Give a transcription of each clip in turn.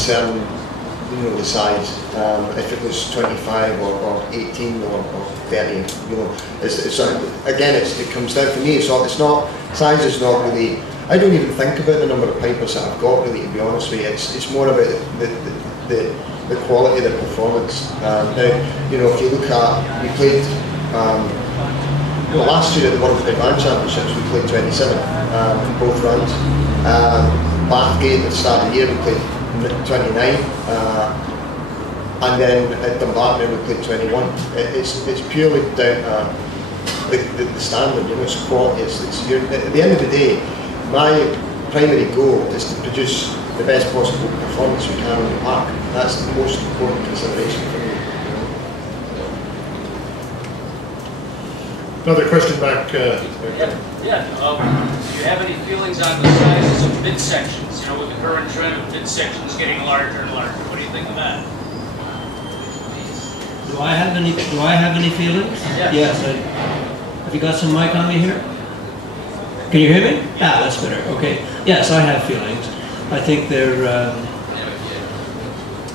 concern, you know, the size. If it was 25 or 18 or 30, you know, again, it comes down for me. It's not, size is not really. I don't even think about the number of pipers that I've got, really, to be honest with you. It's more about the quality of the performance. Now, you know, if you look at, we played, well, last year at the World Advanced Championships we played 27 in both runs. Bathgate at the start of the year we played 29, and then at Dumbarton we played 21. It's purely down to the standard, you know, it's quality. At the end of the day, my primary goal is to produce the best possible performance we can on the park. That's the most important consideration for me. Another question back. Do you have any feelings on the sizes of midsections? You know, with the current trend of midsections getting larger and larger. What do you think of that? Do I have any feelings? Yes. Yes. Have you got some mic on me here? Can you hear me? Yeah, that's better. Okay. Yes, I have feelings. I think they're.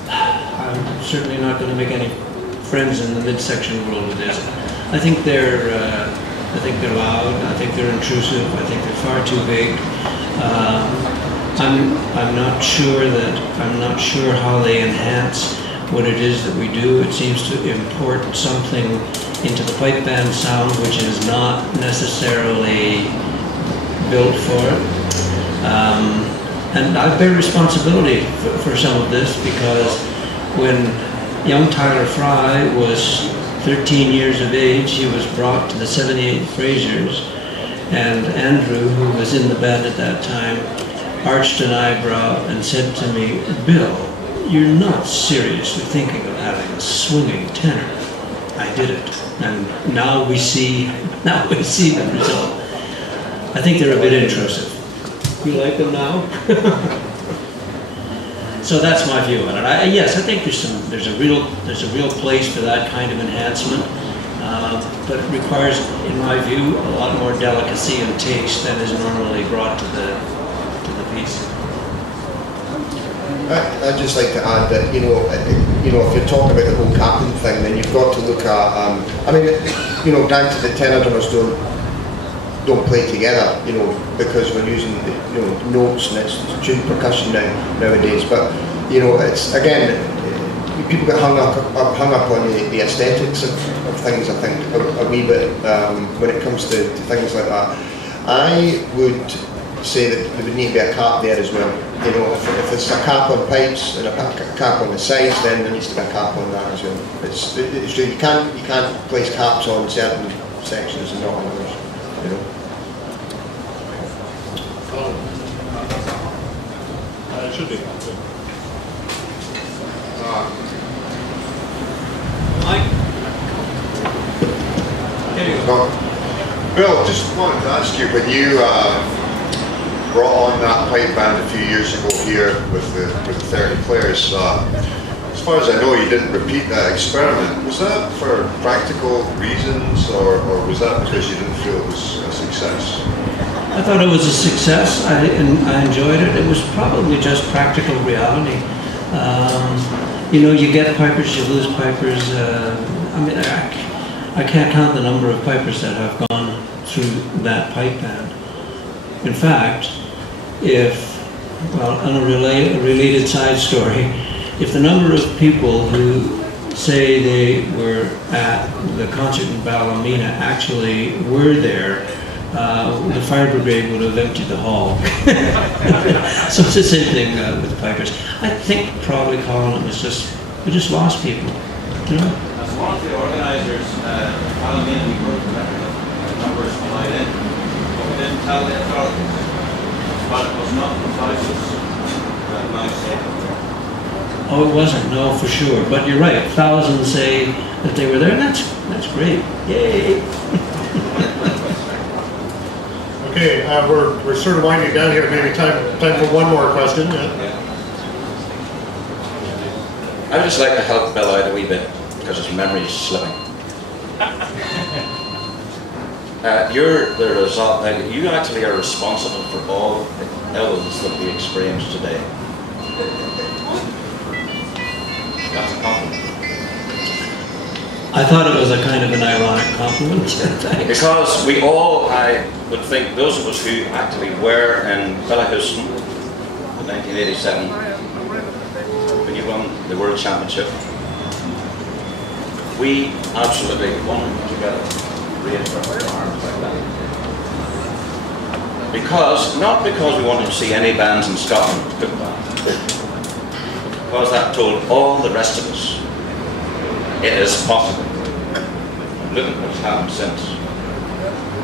I'm certainly not going to make any friends in the midsection world with this. I think they're loud. I think they're intrusive. I think they're far too big. I'm not sure how they enhance what it is that we do. It seems to import something into the pipe band sound which is not necessarily built for it. And I bear responsibility for some of this, because when young Tyler Fry was 13 years of age, he was brought to the 78 Frasers, and Andrew, who was in the band at that time, arched an eyebrow and said to me, "Bill, you're not seriously thinking of having a swinging tenor." I did it, and now we see the result. I think they're a bit intrusive. You like them now? So that's my view on it. Yes, I think there's a real place for that kind of enhancement, but it requires, in my view, a lot more delicacy and taste than is normally brought to the piece. I'd just like to add that, you know, if you're talking about the whole captain thing, then you've got to look at, I mean, you know, granted the tenor drummers don't play together, you know, because we're using the, you know, notes and it's tuned percussion nowadays. But you know, it's again, people get hung up on the aesthetics of things. I think a wee bit when it comes to things like that. I would say that there would need to be a cap there as well. You know, if there's a cap on pipes and a cap on the sides, then there needs to be a cap on that as well. It's true. You can't place caps on certain sections and not on others. You know. It should be. Mike? Bill, just wanted to ask you, when you brought on that pipe band a few years ago here with the 30 players, as far as I know, you didn't repeat that experiment. Was that for practical reasons, or was that because you didn't feel it was a success? I thought it was a success. I enjoyed it. It was probably just practical reality. You know, you get pipers, you lose pipers. I mean, I can't count the number of pipers that have gone through that pipe band. In fact, on a related side story, if the number of people who say they were at the concert in Ballymena actually were there, the fire brigade would have emptied the hall. So it's the same thing with the pipers. I think probably, Colin, we just lost people. You know? As one of the organisers, Ballymena, we wrote the numbers flight in, but we didn't tell the authorities. But it was not the pipers that night saved. Oh, it wasn't. No, for sure. But you're right. Thousands say that they were there. And that's great. Yay! Okay, we're sort of winding down here. Maybe time for one more question. I'd just like to help Bill out a wee bit because his memory's slipping. You're the result. You actually are responsible for all the ills that we experience today. That's a compliment. I thought it was a kind of an ironic compliment. Thanks. Because we all, I would think, those of us who actually were in Livingstone in 1987, when you won the World Championship, we absolutely wanted to get a raise for our arms like that. Not because we wanted to see any bands in Scotland put that, because that told all the rest of us it is possible. Look at what's happened since.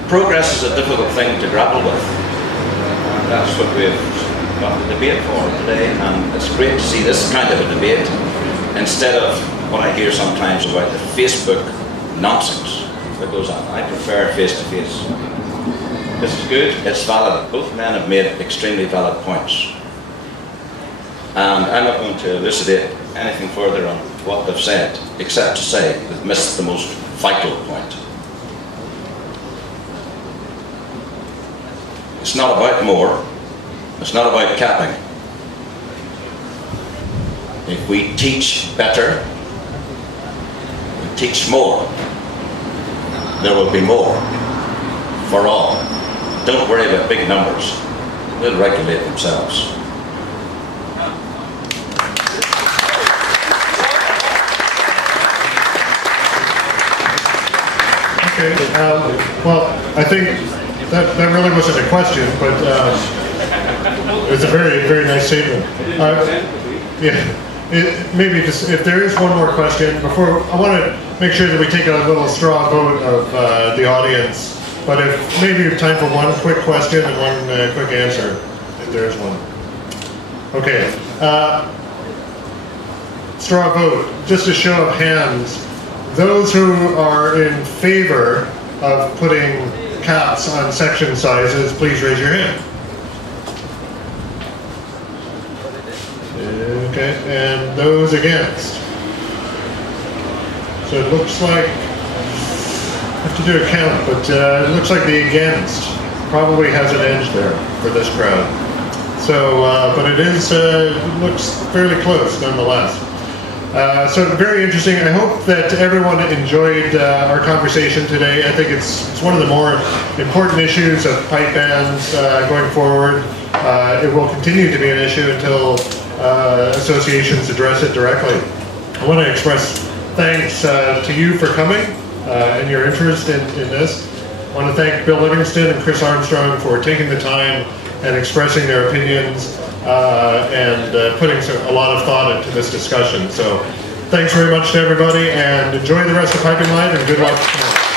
Progress is a difficult thing to grapple with, and that's what we've got the debate for today, and it's great to see this kind of a debate instead of what I hear sometimes about the Facebook nonsense that goes on. I prefer face-to-face. This is good, it's valid. Both men have made extremely valid points. And I'm not going to elucidate anything further on what they've said, except to say they've missed the most vital point. It's not about more, it's not about capping. If we teach better, we teach more, there will be more for all. Don't worry about big numbers, they'll regulate themselves. Okay, well, I think that really wasn't a question, but it was a very, very nice statement. Yeah, maybe just, if there is one more question, before, I want to make sure that we take a little straw vote of the audience, but if maybe you have time for one quick question and one quick answer, if there is one. Okay, straw vote, just a show of hands. Those who are in favor of putting caps on section sizes, please raise your hand. Okay, and those against. So it looks like, I have to do a count, but it looks like the against probably has an edge there for this crowd. So, but it is, it looks fairly close nonetheless. So very interesting. I hope that everyone enjoyed our conversation today. I think it's one of the more important issues of pipe bands going forward. It will continue to be an issue until associations address it directly. I want to express thanks to you for coming and your interest in this. I want to thank Bill Livingstone and Chris Armstrong for taking the time and expressing their opinions and putting a lot of thought into this discussion. So thanks very much to everybody, and enjoy the rest of Piping Live, and good luck tomorrow.